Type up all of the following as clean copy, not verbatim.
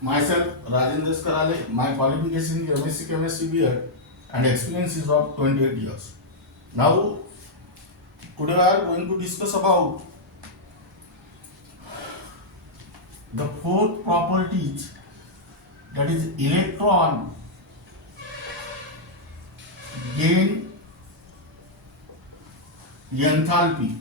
Myself, Rajendra Karale, my qualification is MSc Chemistry B.Ed and experience is of 28 years. Now, today I am going to discuss about the fourth properties, that is electron gain enthalpy.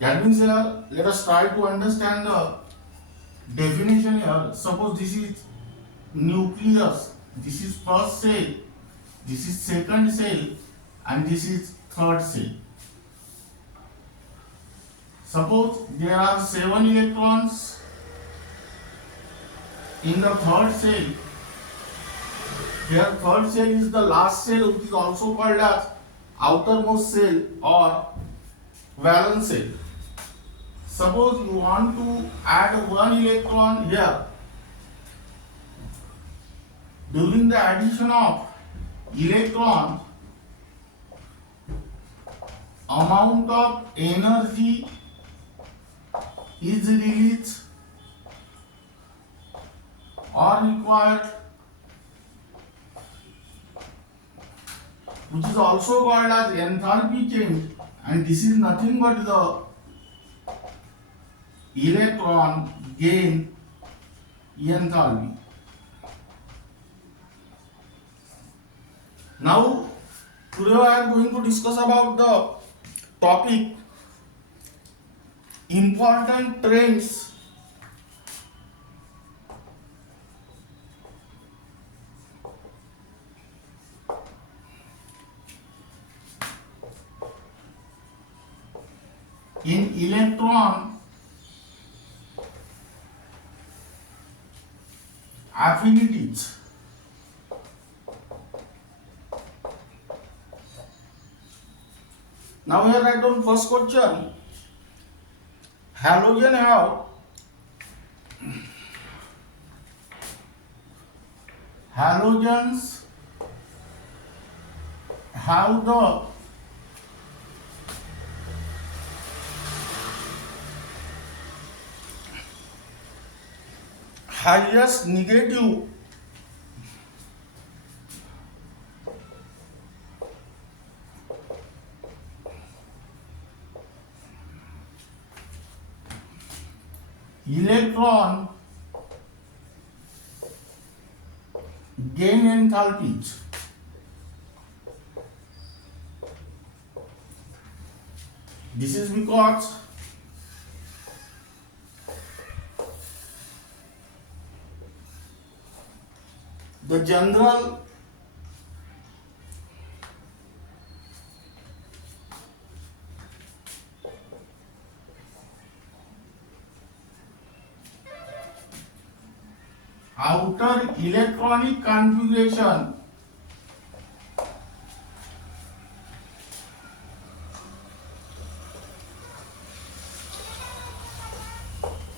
That means here, let us try to understand the definition here. Suppose this is nucleus, this is first cell, this is second cell, and this is third cell. Suppose there are 7 electrons in the third cell. Here third cell is the last cell, which is also called as outermost cell or valence cell. Suppose you want to add 1 electron here. During the addition of electron, amount of energy is released or required, which is also called as enthalpy change, and this is nothing but the electron gain enthalpy. Now, today I am going to discuss about the topic important trends in electron affinities. Now here write down first question. Halogens have the highest negative electron gain enthalpies. This is because the general outer electronic configuration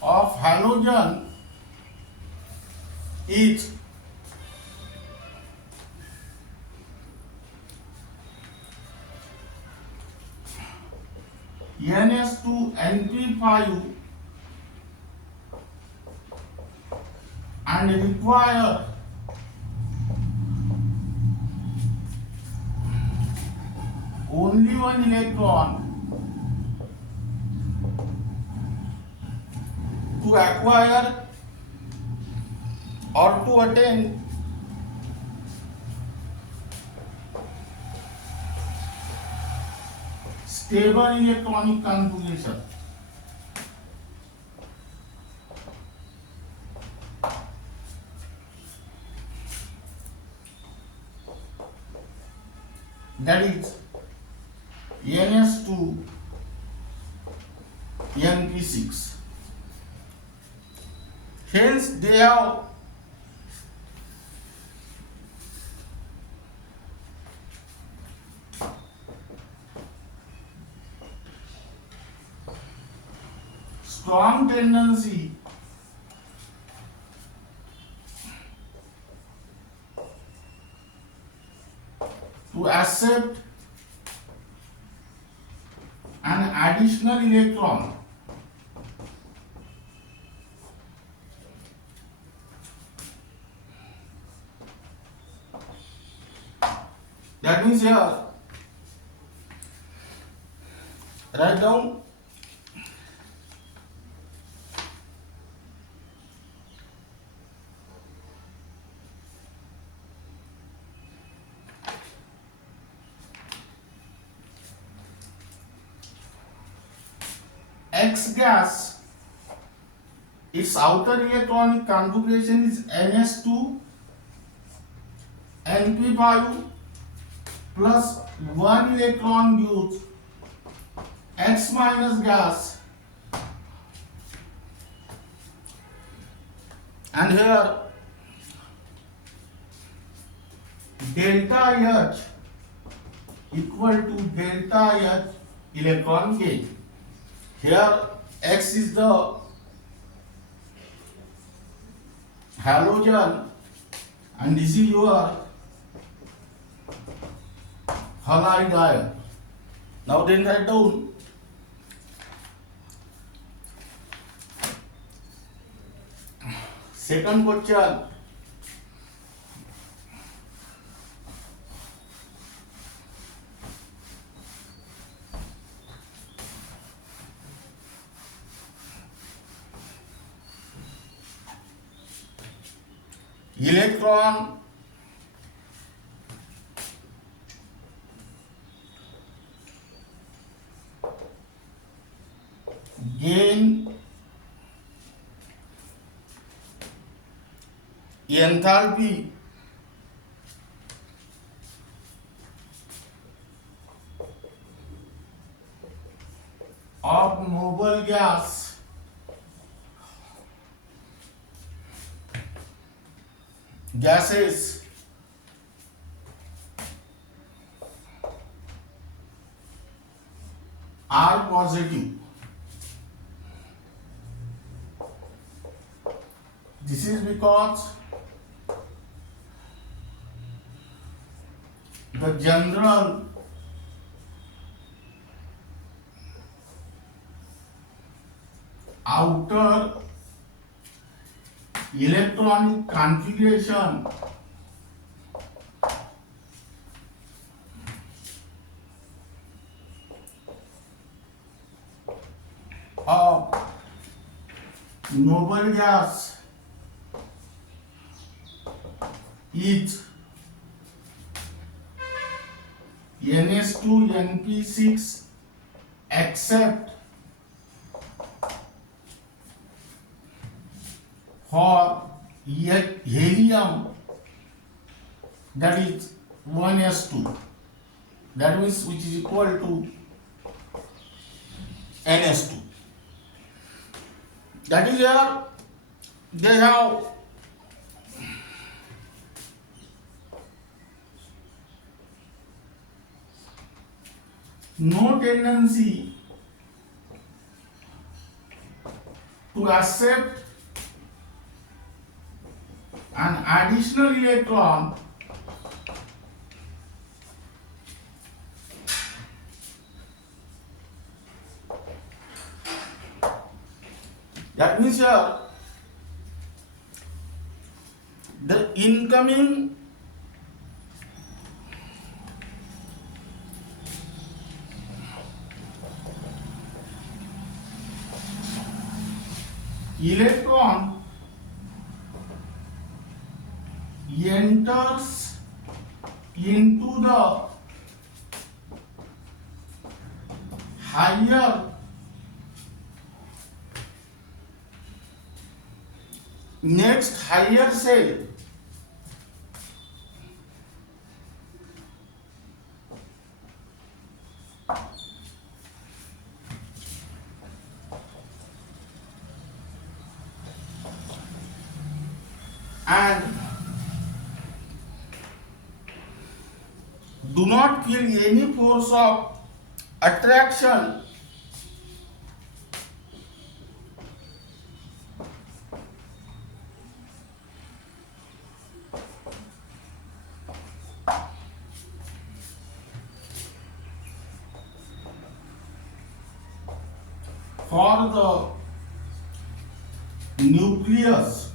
of halogen is NS2NP5 and require only 1 electron to acquire or to attain stable electronic configuration. That is NS2NP6. Hence they have strong tendency to accept and additional electron. That means here, write down X gas, its outer electronic configuration is ns2 np5 plus 1 electron gives X minus gas, and here delta H equal to delta H electron gain. Here X is the halogen and this is your halide ion. Now then write down second question. Electron gain enthalpy of noble gases are positive. This is because the general outer electronic configuration of noble gas is ns2np6 except for helium, that is 1s2, that means which is equal to ns2. That is here they have no tendency to accept an additional electron that means here the incoming electron enters into the higher next higher cell and do not feel any force of attraction for the nucleus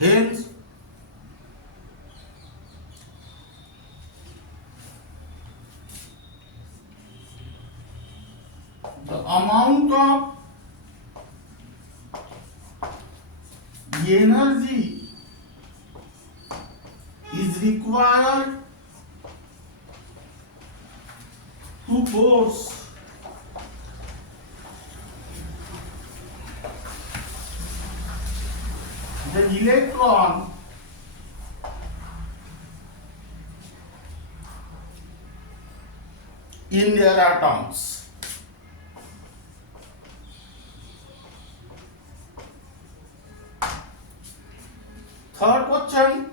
hence the amount of energy is required to force the electron in their atoms. Third question.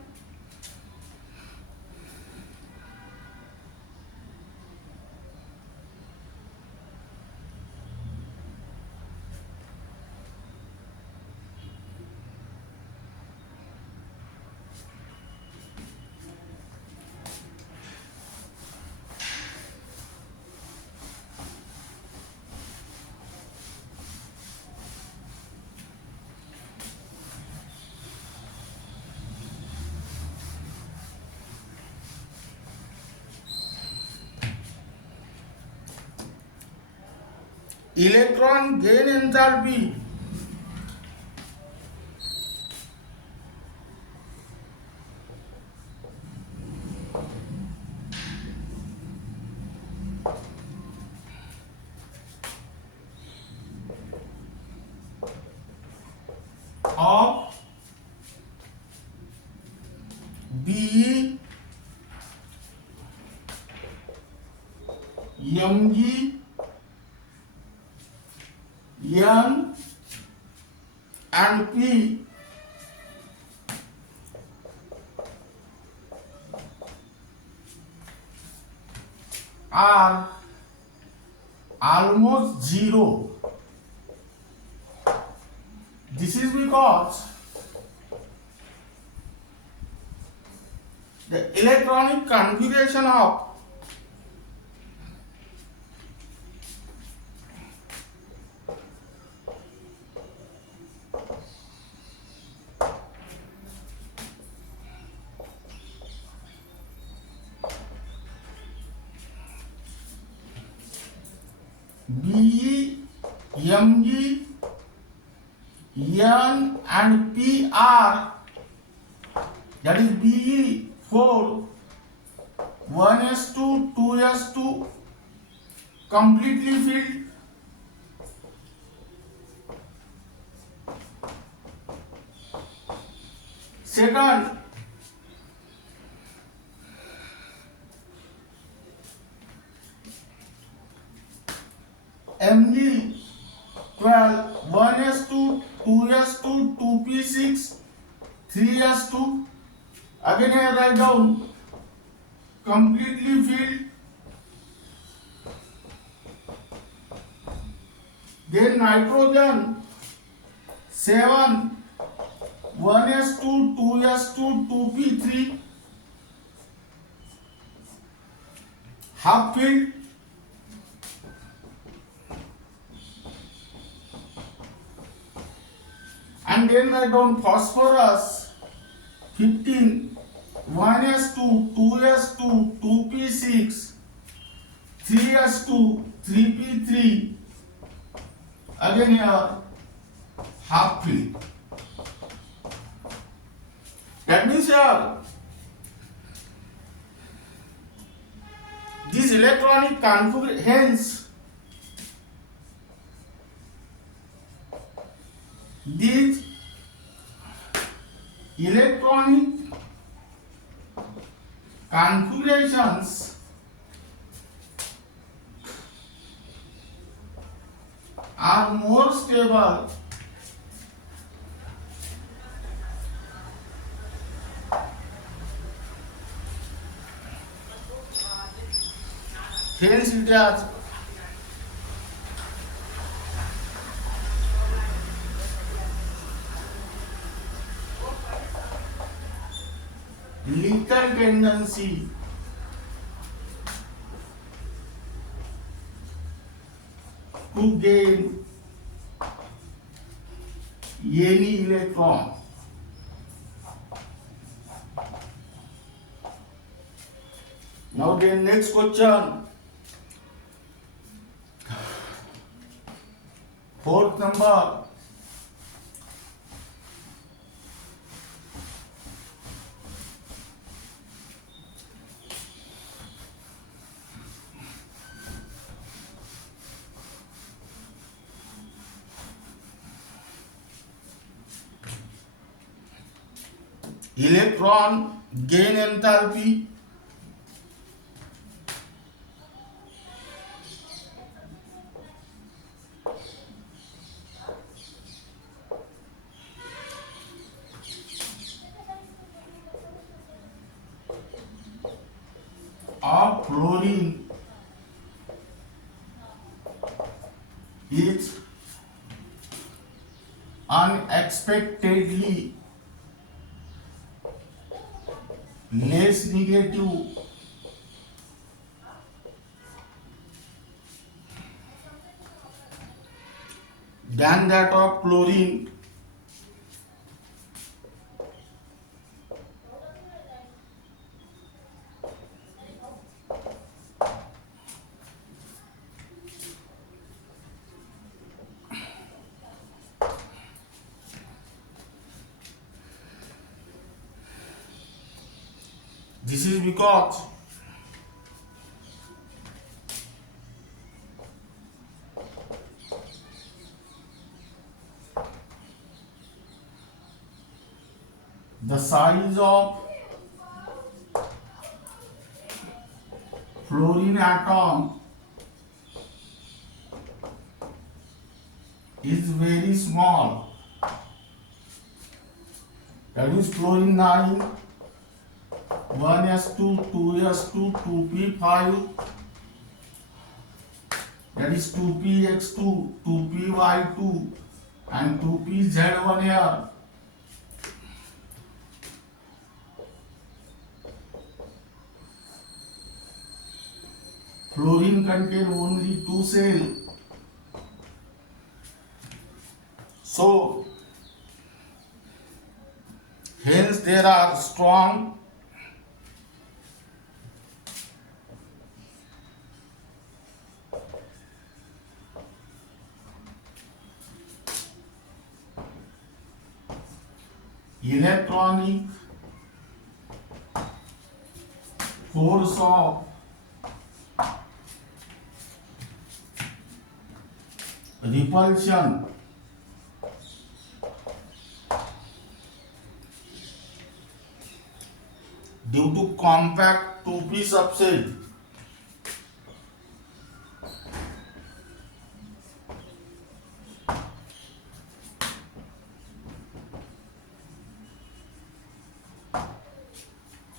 Electron gain enthalpy of BE, MG, N and P are almost zero. This is because the electronic configuration of BE, MG, N and P are, that is BE 4, 1s2, 2s2 completely filled. Second, MG 12, 1s2, 2s2, 2p6, 3s2. Again I write down completely filled. Then nitrogen 7, 1s2, 2s2, 2p3 half filled. And then write down phosphorus 15, 1s2, 2s2, 2p6, 3s2, 3p3. Again here half filled. That means here this electronic configuration, hence these electronic configurations are more stable hence it has little tendency to gain any electron. Now the next question, fourth number. Electron gain enthalpy of fluorine is unexpectedly less negative than that of chlorine. This is because the size of fluorine atom is very small. That is fluorine 9, 1s2, 2s2, 2p5, that is 2px2, 2py2 and 2pz1 here. Fluorine contain only 2 cells. So, hence there are strong electronic force of repulsion due to compact 2p subset.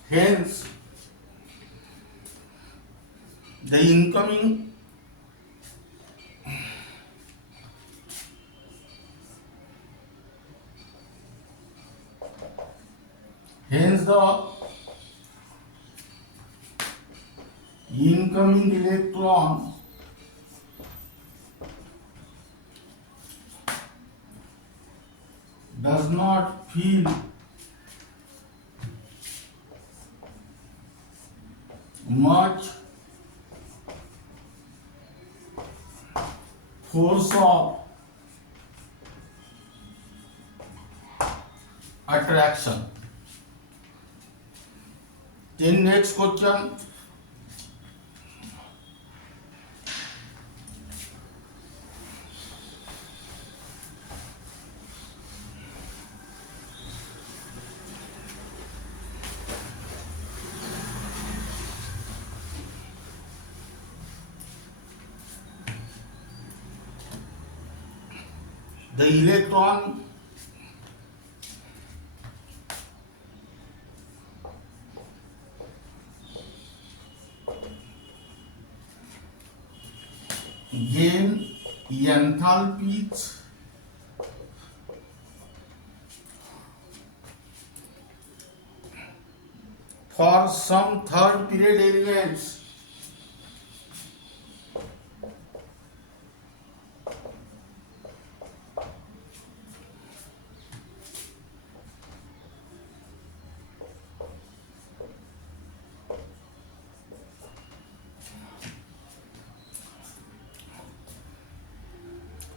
Hence, the incoming electron does not feel much force of attraction. Then next question, the electron gain enthalpies for some third period elements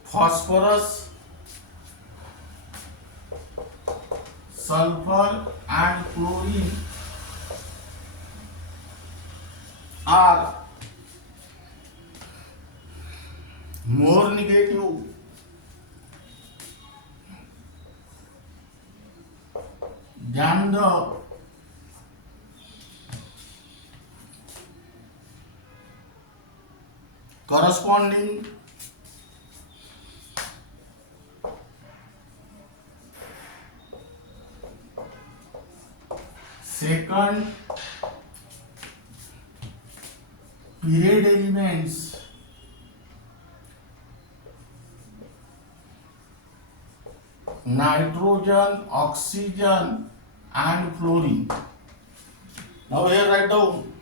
phosphorus, sulfur and chlorine are more negative than the corresponding second period elements nitrogen, oxygen and fluorine. Now here write down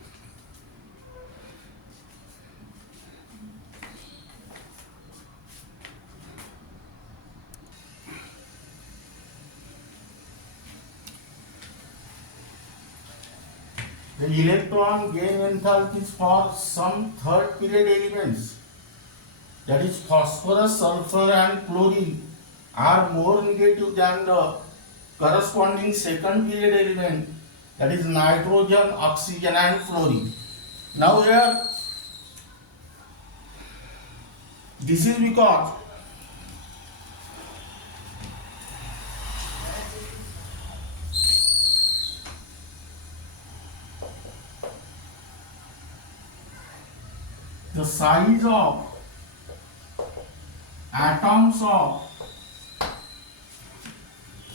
the electron gain enthalpies for some third period elements, that is phosphorus, sulfur and chlorine, are more negative than the corresponding second period element, that is nitrogen, oxygen and fluorine. Now here this is because the size of atoms of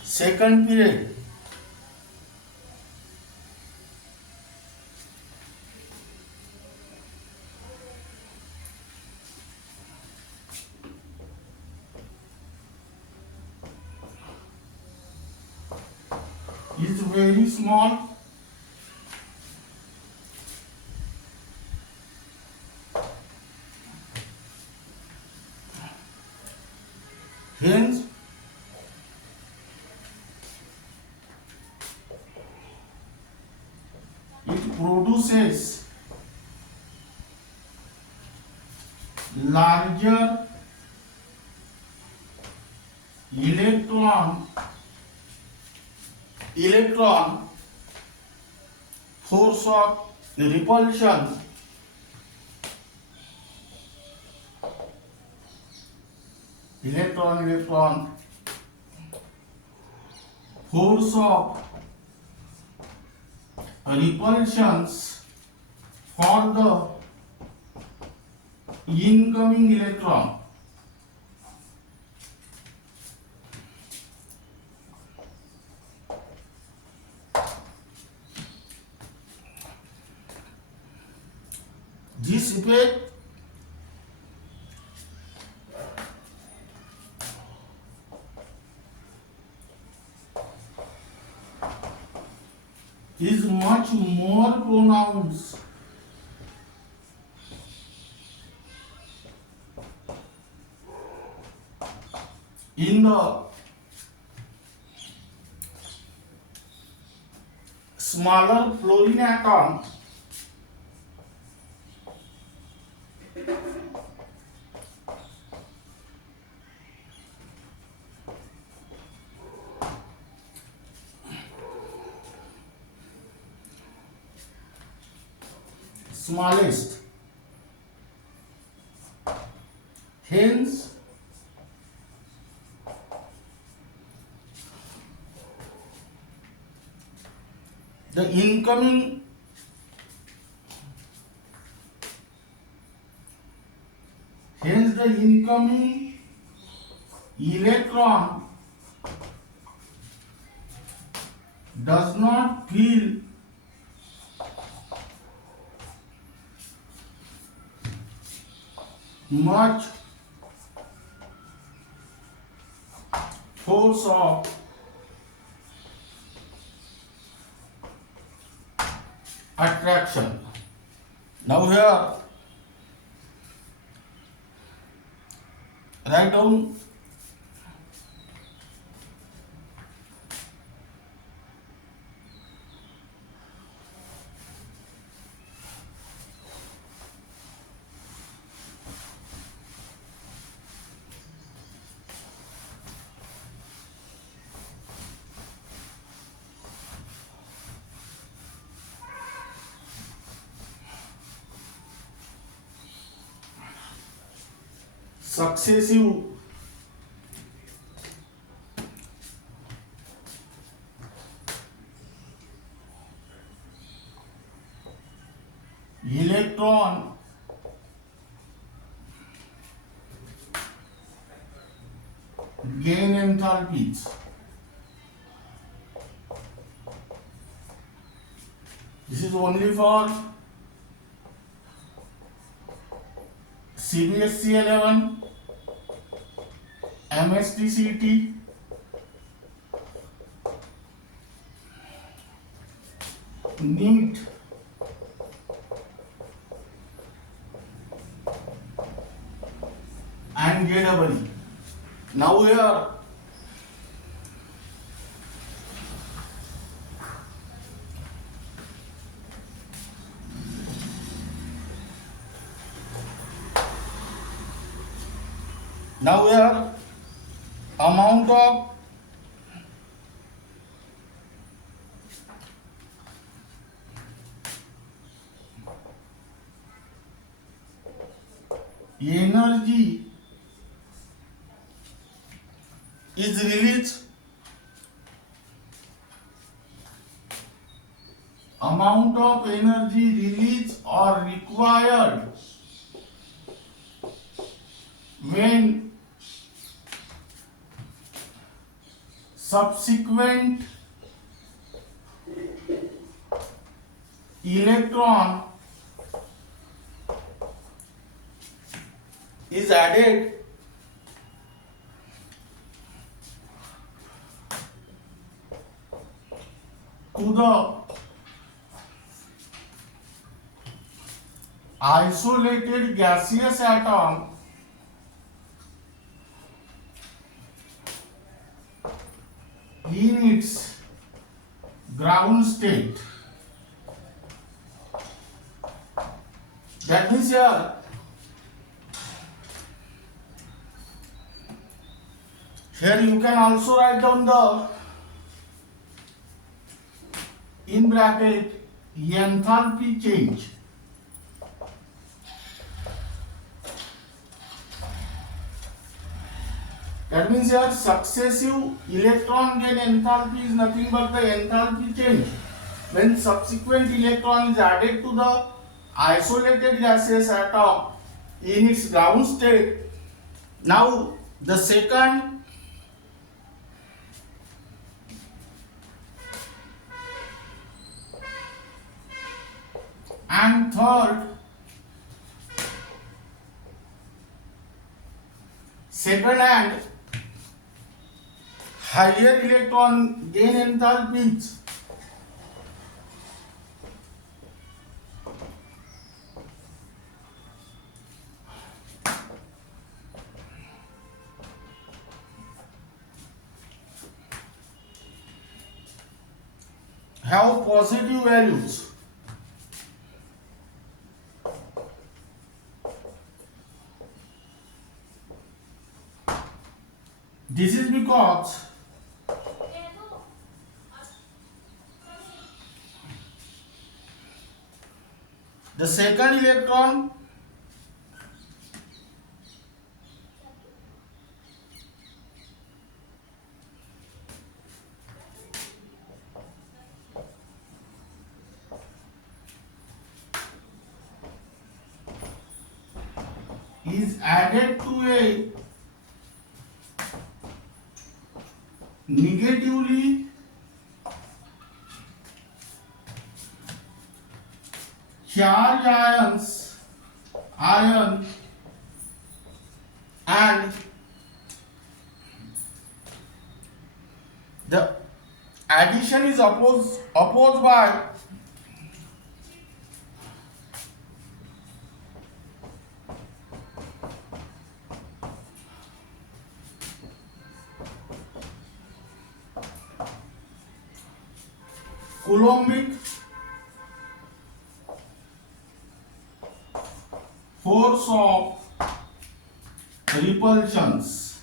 second period is very small, hence it produces larger electron force of repulsion electron force of repulsions for the incoming electron. This effect is much more pronounced in the smaller fluorine atom smallest. Hence, the incoming electron does not feel much force of attraction. Now here write down successive electron gain enthalpies. This is only for CBSE 11, MHT-CET, NEET, and JEE. Now here amount of energy is released, amount of energy released or required when subsequent electron is added to the isolated gaseous atom in its ground state. That means here you can also write down the in bracket enthalpy change. That means here successive electron gain enthalpy is nothing but the enthalpy change when subsequent electron is added to the isolated gaseous atom in its ground state. Now the second and third, second and higher electron gain enthalpies have positive values. This is because the second electron is added to a negatively charged ion and the addition is opposed by Coulombic force of repulsions.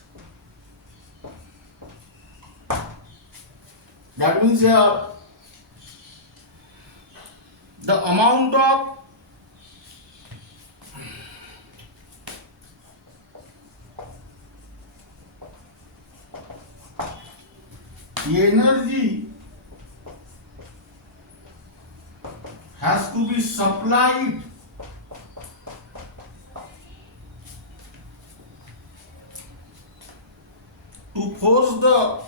That means here the amount of energy has to be supplied to force the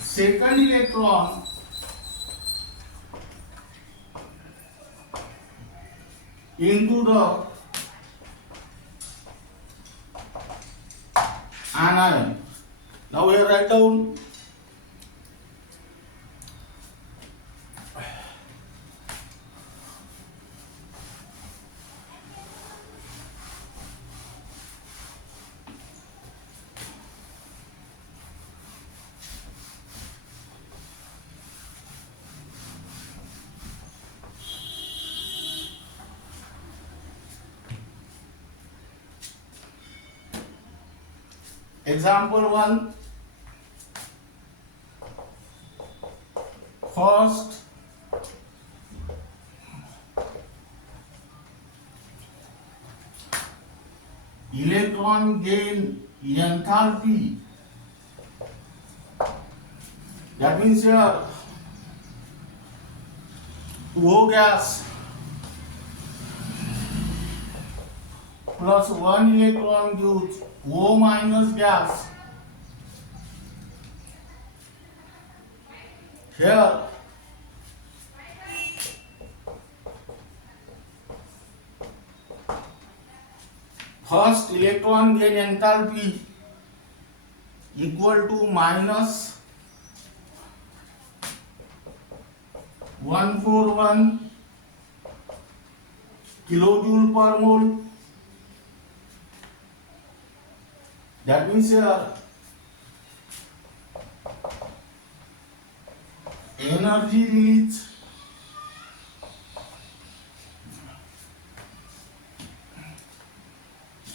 second electron into the anion. Now here write down example 1. First electron gain enthalpy, that means here O gas plus 1 electron gives O minus gas. Here first electron gain enthalpy equal to minus 141 kilojoule per mole. That means here energy release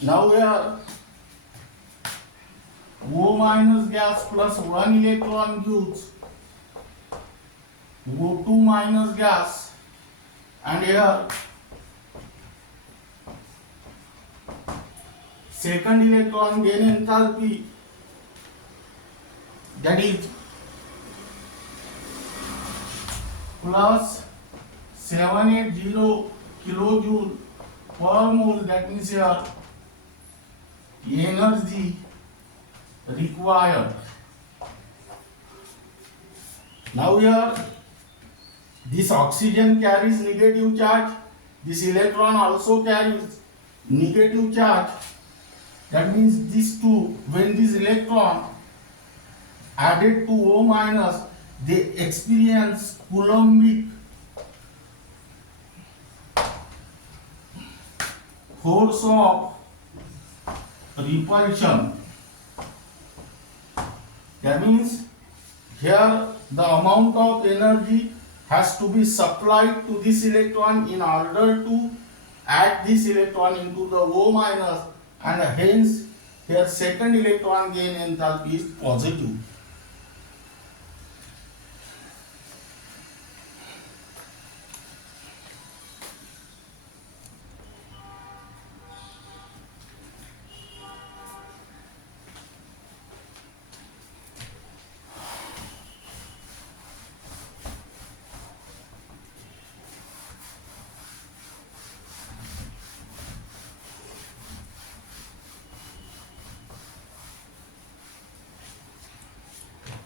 now here O minus gas plus 1 electron gives O2 minus gas, and here second electron gain enthalpy, that is plus 780 kilojoule per mole. That means here energy required. Now here this oxygen carries negative charge, this electron also carries negative charge. That means these two, when this electron added to O minus, they experience Coulombic force of repulsion. That means here the amount of energy has to be supplied to this electron in order to add this electron into the O minus, and hence here second electron gain enthalpy is positive.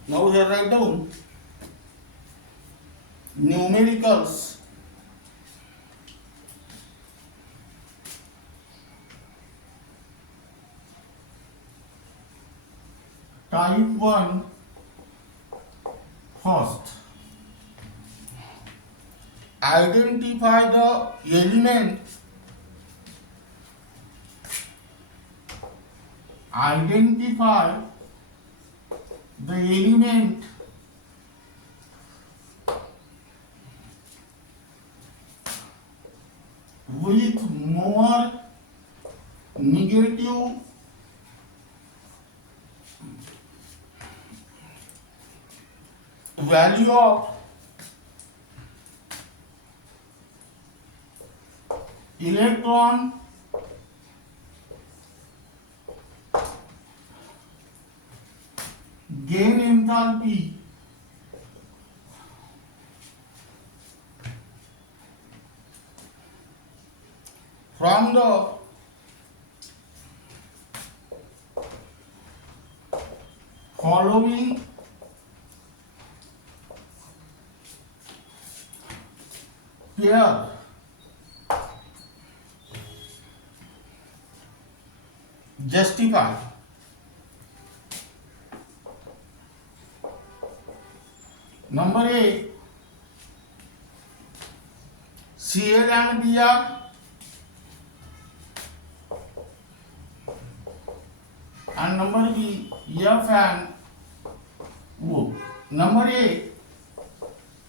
Now here write down numericals. Type 1 first. Identify the element. Identify the element with more negative value of electron gain enthalpy from the following pair justify. Number A, Cl and Br, and number B, F and O. Number A,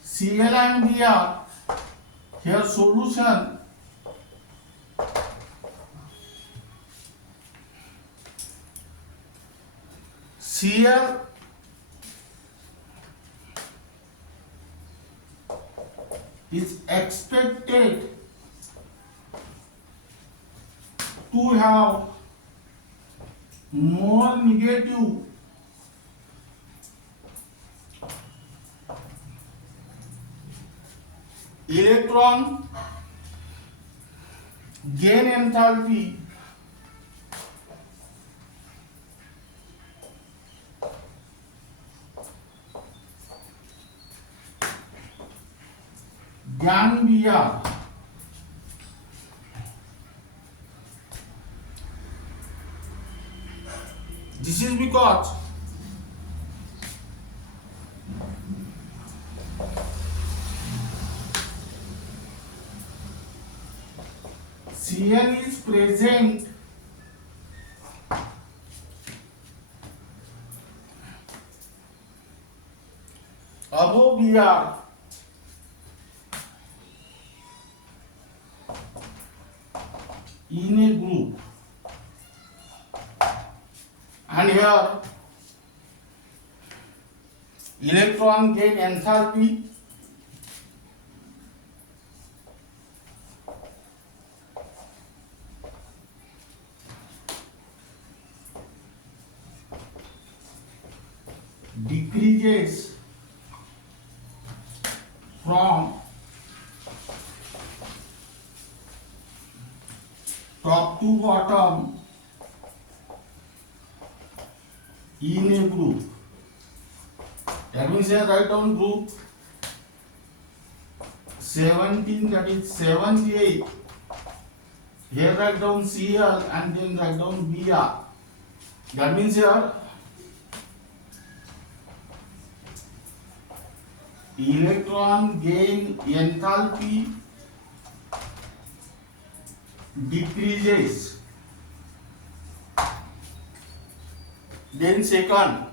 Cl and Br, here solution Cl is expected to have more negative electron gain enthalpy than Br. This is because Cl is present above Br in a group, and here electron gain enthalpy decreases from top to bottom in a group. That means here write down group 17, that is 7J. Here write down Cl and then write down Br. That means here electron gain enthalpy decreases. Then second,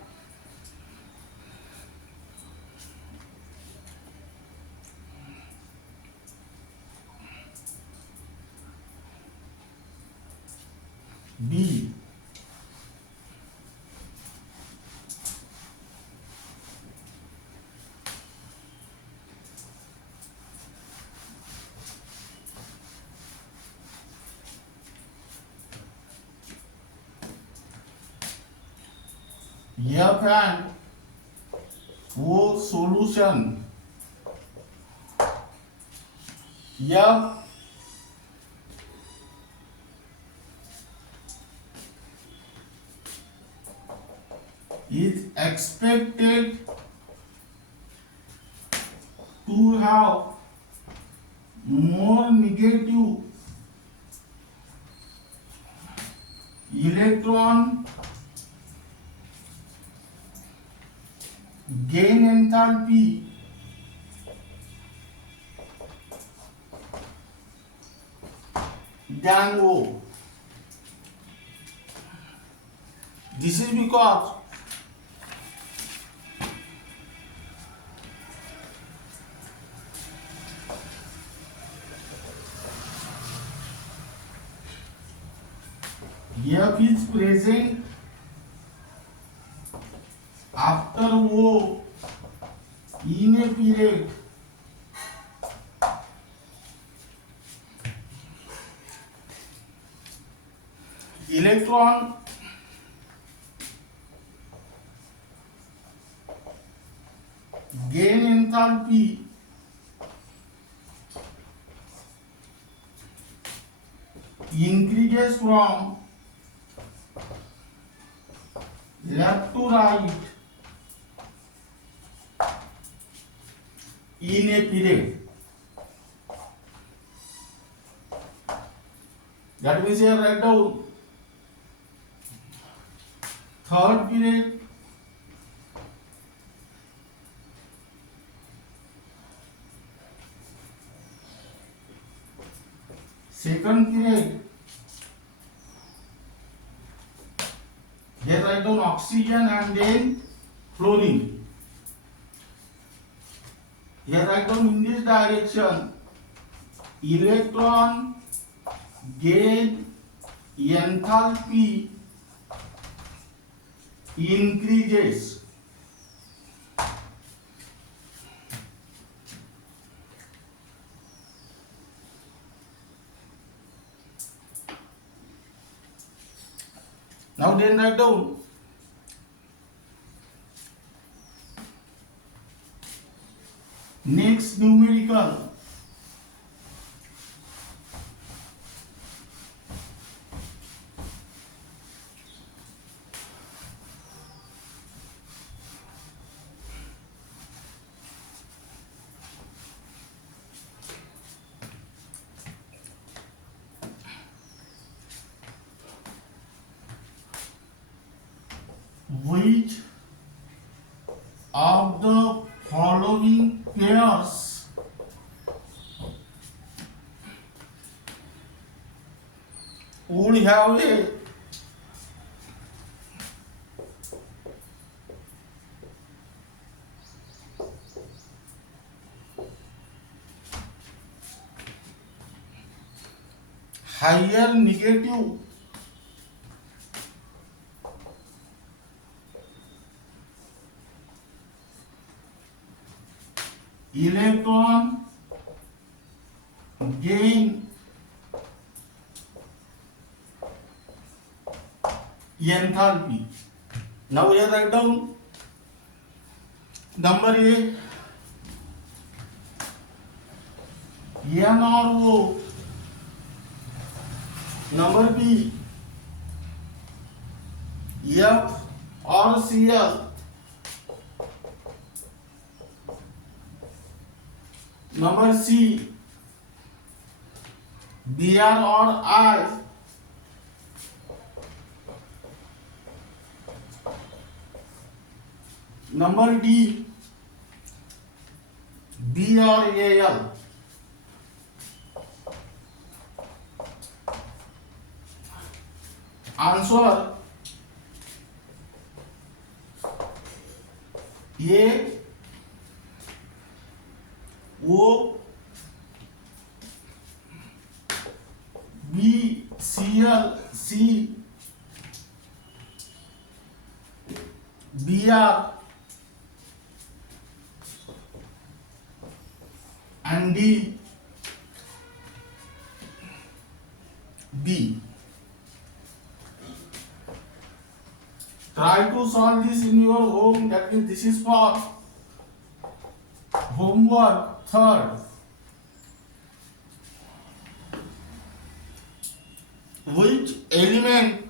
B, F and O solution. F is expected to have more negative electron gain enthalpy than O. This is because F is present after O in a period electron gain enthalpy increases from left to right in a period. That means here write down third period, second period. Here write down oxygen and then fluorine. Here write down in this direction electron gain enthalpy increases now then write down next numerical which of the following pairs would have a higher negative electron gain enthalpy. Now here write down number A N or O, number B F or Cl, number C Br or I, number D B or Al. Answer A, O, B, Cl, C, Br and D, B. Try to solve this in your home. That means this is for homework. Third, which element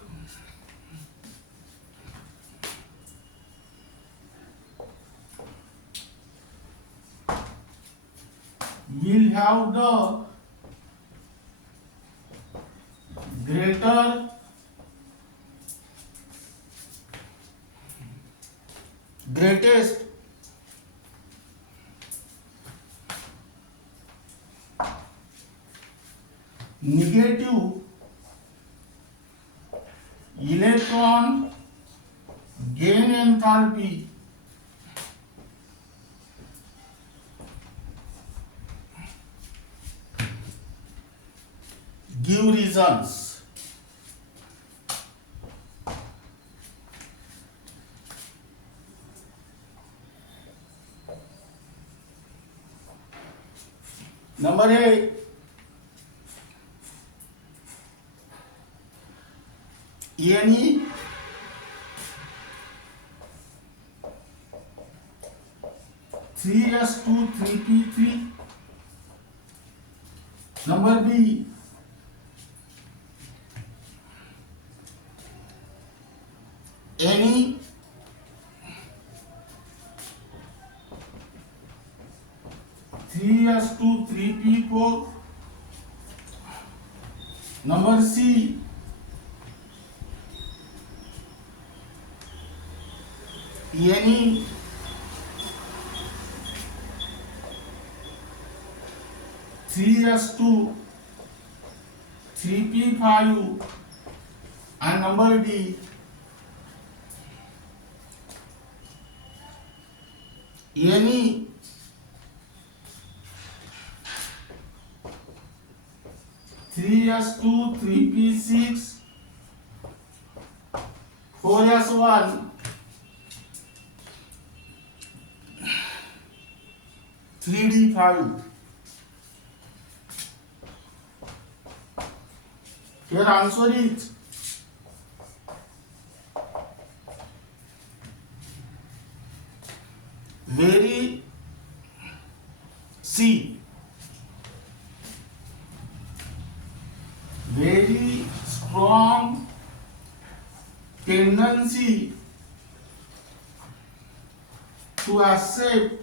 will have the greatest negative electron gain enthalpy give reasons. Number 8, any three s two 3p3. Number B, any three s two 3p4. Number C, any three s two 3p5. And number D, any three s two 3p6 4s1 3d5. Your answer is very C, very strong tendency to accept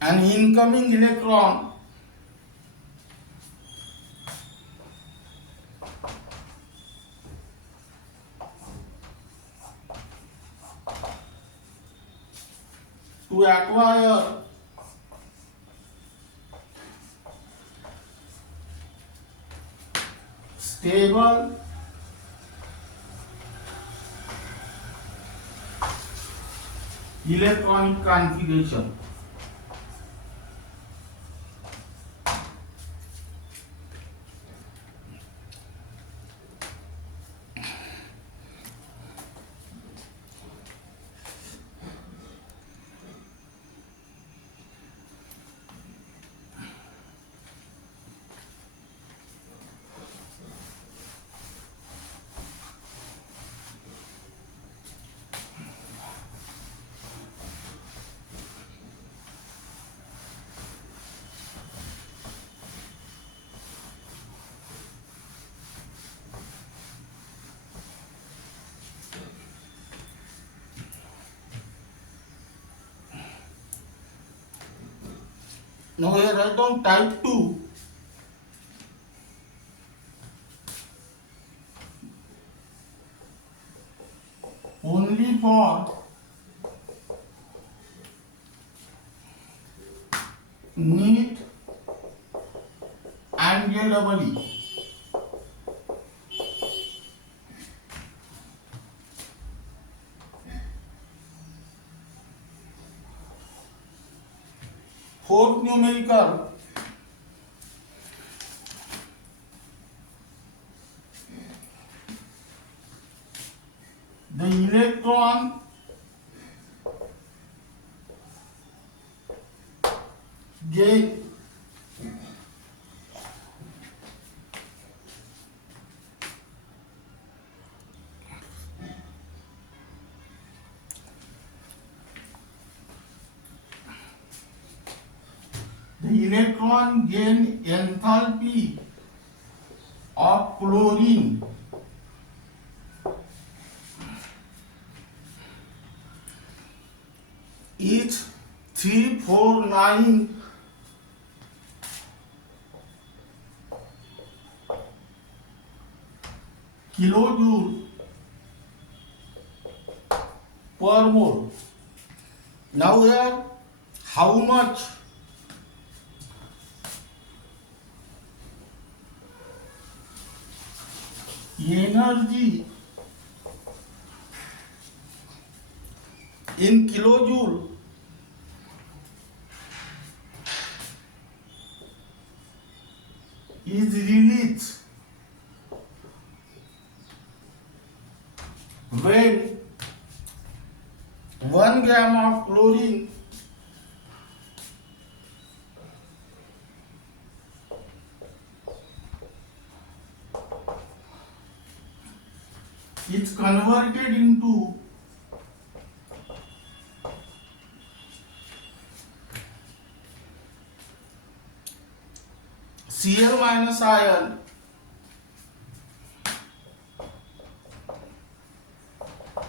an incoming electron to acquire stable electronic configuration. Now here write down type 2. Only for NEET and JEE. Fourth numerical, the electron gain enthalpy of chlorine is 349 kilojoule per mole. Now here, how much energy in kilojoule is released when 1 gram of chlorine is converted into Cl minus ion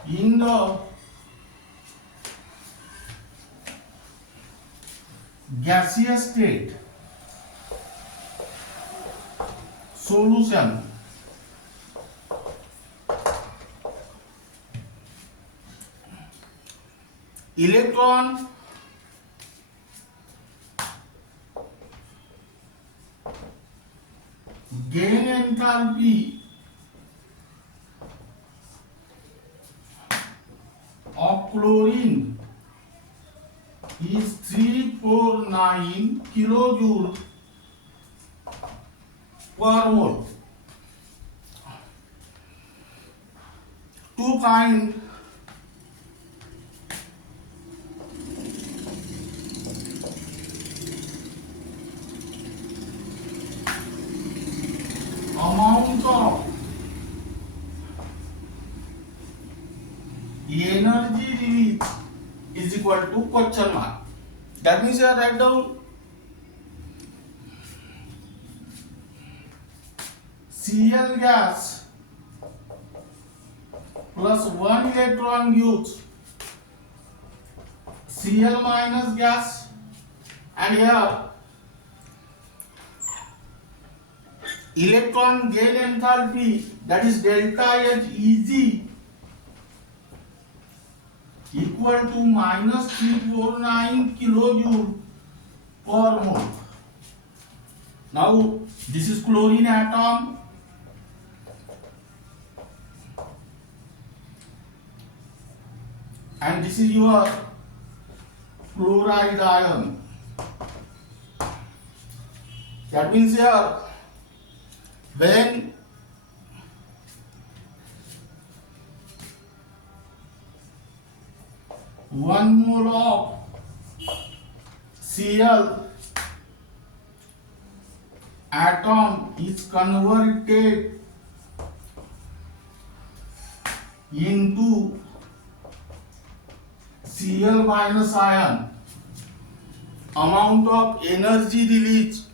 in the gaseous state solution. Electron gain enthalpy of chlorine is 349 kilojoule per mole. To find amount of energy release is equal to question mark. That means you are write down Cl gas plus 1 electron gives Cl minus gas, and here electron gain enthalpy, that is delta Heg, equal to minus 349 kilojoule per mole. Now this is chlorine atom, and this is your chloride ion. That means here when one mole of Cl atom is converted into Cl minus ion, amount of energy released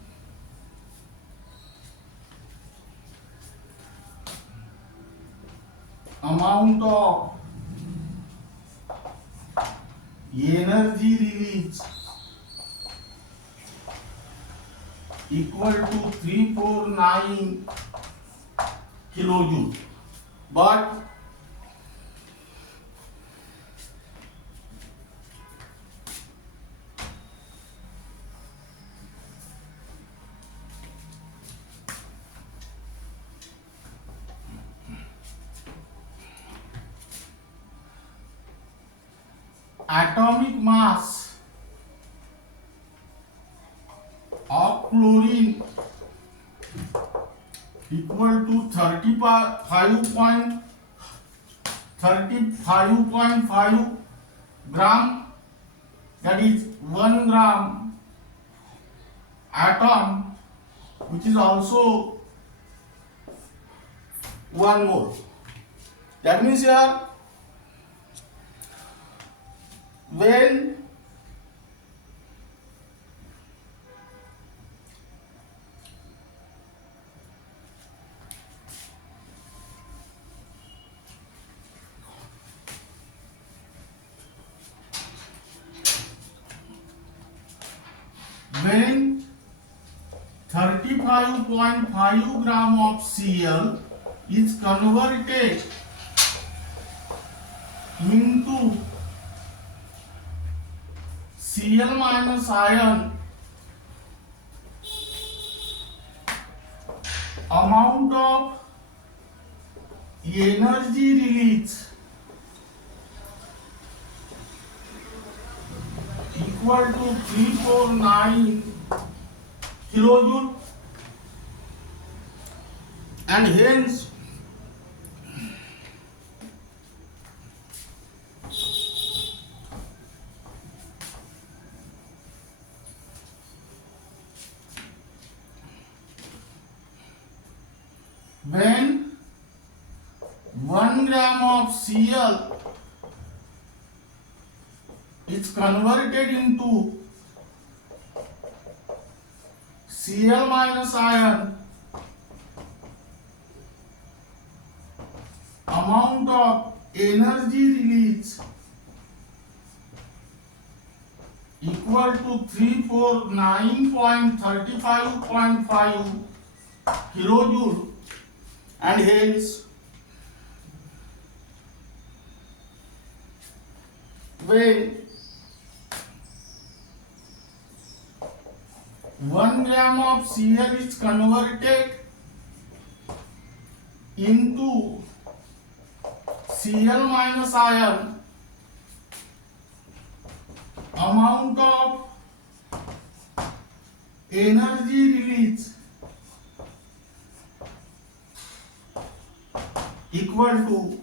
equal to 349 kilojoule. But atomic mass of chlorine equal to 35.5 gram, that is 1 gram atom, which is also 1 mole. That means here when when 35.5 gram of Cl is converted into Cl minus ion, amount of energy release equal to 349 kilojoule, and hence when 1 gram gram of Cl is converted into Cl minus ion, amount of energy release equal to 349.35.5 kilojoule, and hence when 1 gram of Cl is converted into Cl minus ion, amount of energy release equal to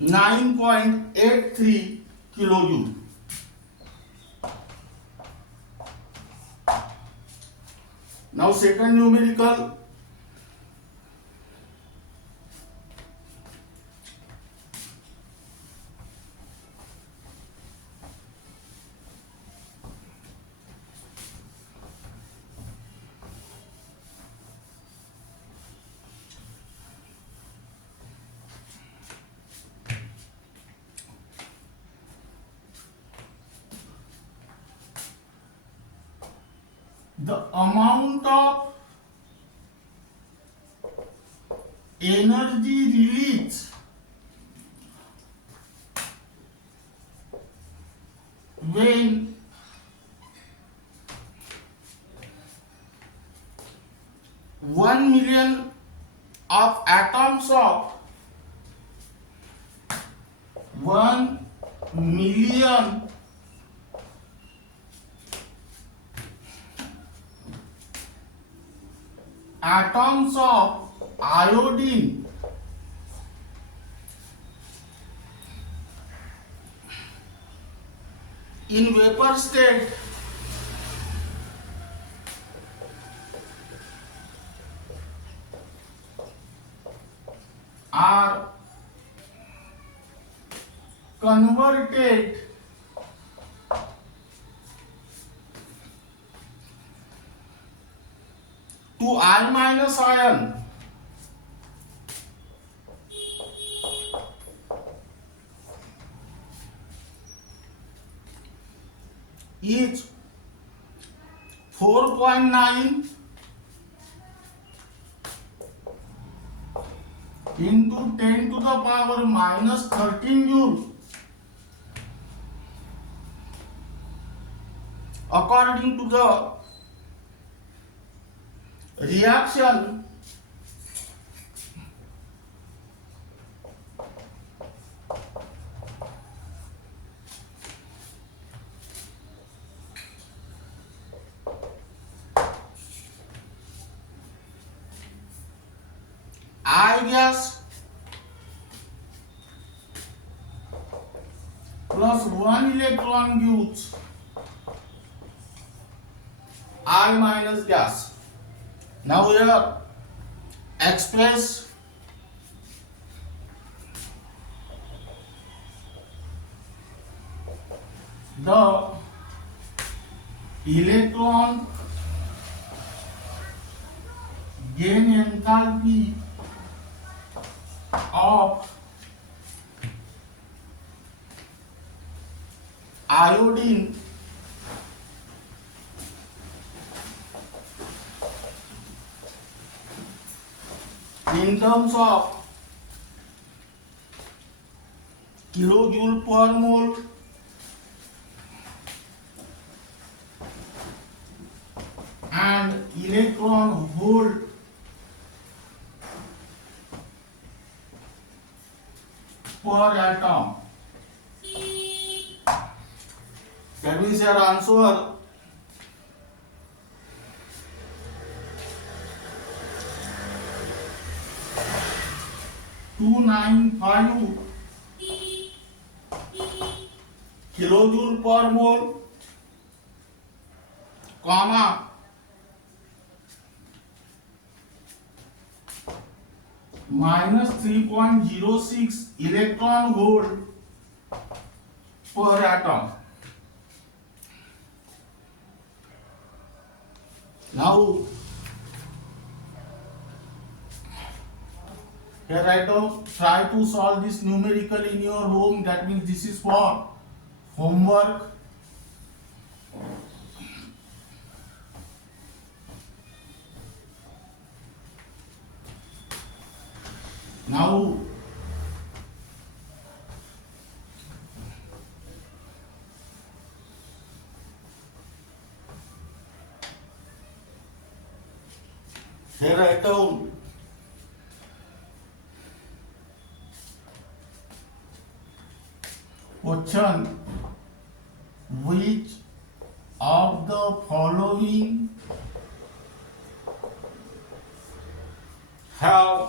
9.83 kilojoule. Now second numerical, the amount of energy released when 1 million of atoms of 1 million atoms of iodine in vapor state are converted to I minus ion, is 4.9 into 10 to the power minus 13 joule according to the reaction I gas plus 1 electron gives I minus gas. Now here express the electron gain enthalpy of iodine in terms of kilojoule per mole and electron volt per atom. That means your answer (295 kilojoule per mole, comma minus 3.06 electron volt per atom. Now here write down, try to solve this numerically in your home. That means this is for homework. Now here write down question, which of the following have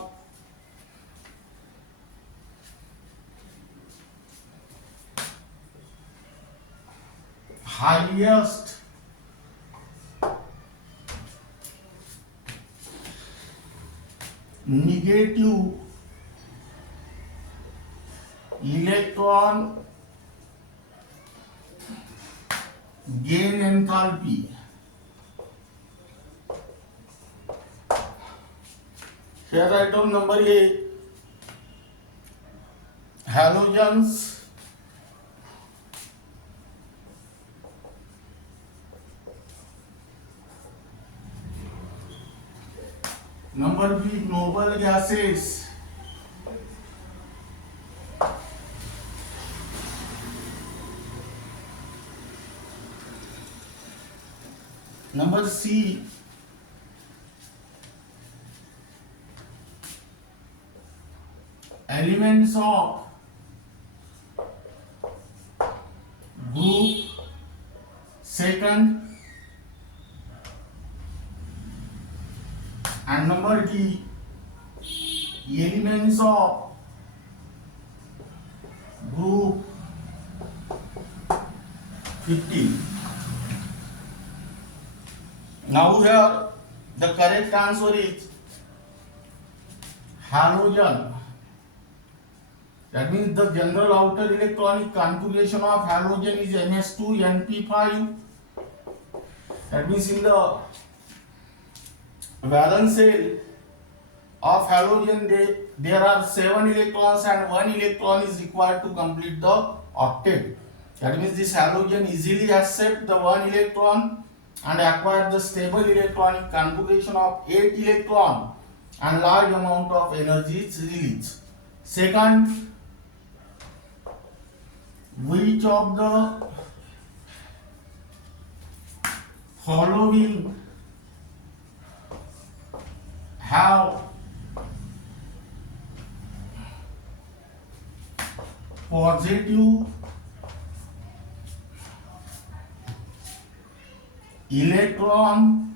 highest negative electron gain enthalpy? Here write down number A, halogens. Number B, noble gases. Number C, elements of group second. And number D, elements of group 15. Now here the correct answer is halogen. That means the general outer electronic configuration of halogen is ns2np5. That means in the valence shell of halogen there are 7 electrons and 1 electron is required to complete the octet. That means this halogen easily accepts the 1 electron and acquire the stable electronic configuration of 8 electron and large amount of energy is released. Second, which of the following have positive electron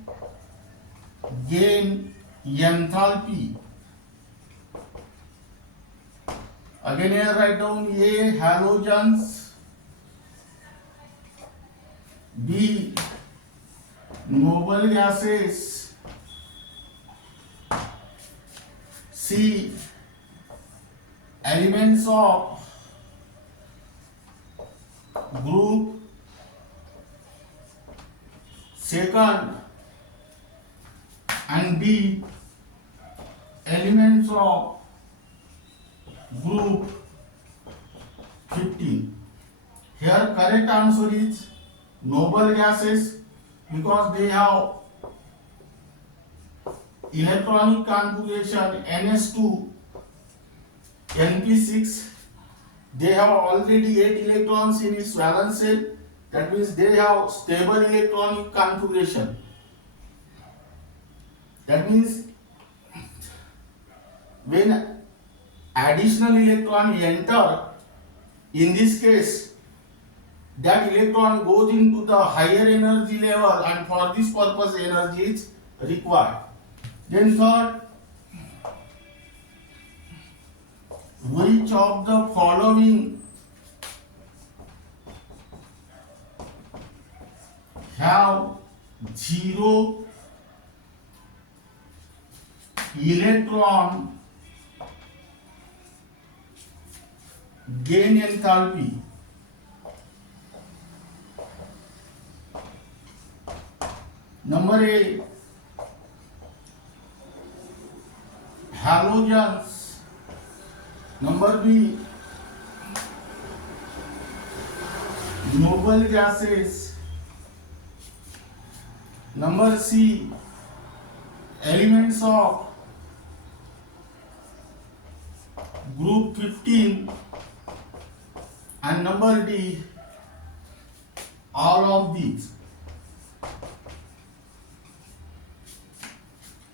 gain enthalpy? Again here write down A, halogens, B, noble gases, C, elements of group second, and D, elements of group 15. Here correct answer is noble gases, because they have electronic configuration ns2 np6. They have already 8 electrons in its valence shell. That means they have stable electronic configuration. That means when additional electron enter, in this case that electron goes into the higher energy level, and for this purpose energy is required. Then third, which of the following have 0 electron gain enthalpy. Number A, halogens. Number B, noble gases. Number C, elements of group 15. And number D, all of these.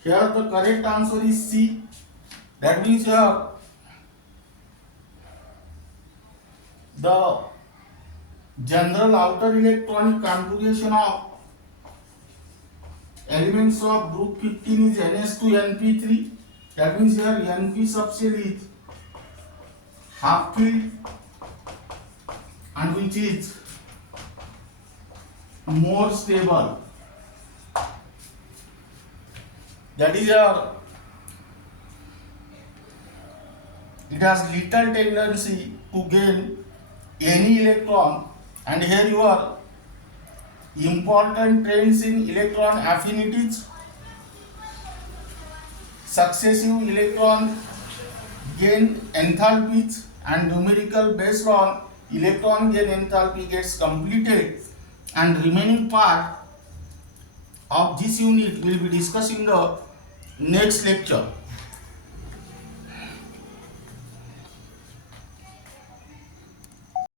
Here the correct answer is C. That means here the general outer electronic configuration of elements of group 15 is ns2np3. That means here np subshell is half filled and which is more stable. That is your, it has little tendency to gain any electron, and here you are important trends in electron affinities. Successive electron gain enthalpies and numerical based on electron gain enthalpy gets completed, and remaining part of this unit will be discussed in the next lecture.